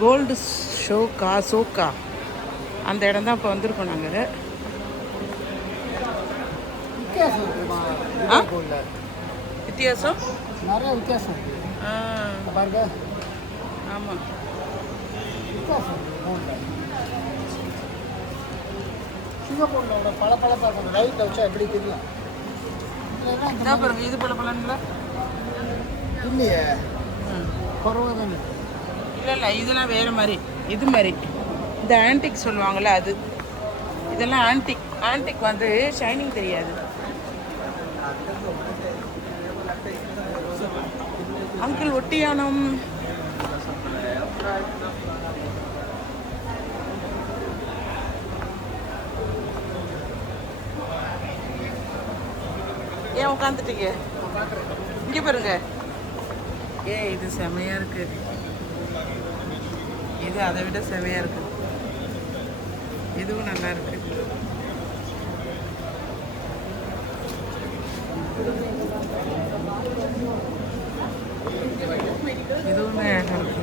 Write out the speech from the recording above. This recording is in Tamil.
கோல்டு சோக்கா அந்த இடம் தான் இப்போ வந்திருக்கோம் நாங்கள். வித்தியாசம் நிறைய வித்தியாசம். பாருங்க. ஆமாம், சிங்கப்பூர்ல பல பார்க்கணும். ரைட் வச்சா எப்படி தெரியும்? இதான் பாருங்க, இது பல பலன்ல இல்லையே, குறவாக தானே. இல்லை இதெல்லாம் வேறு மாதிரி. இது மாதிரி இந்த ஆன்டிக் சொல்லுவாங்கள்ல அது. இதெல்லாம் ஆன்டிக் வந்து ஷைனிங் தெரியாது. அங்கிள் ஒட்டியானம். ஏன் உட்காந்துட்டீங்க? இங்கே பாருங்க. இது செமையாக இருக்கு. இது அதை விட செமையாக இருக்கு. இதுவும் நல்லா இருக்கு. இதுவுமே அழகாக இருக்கு.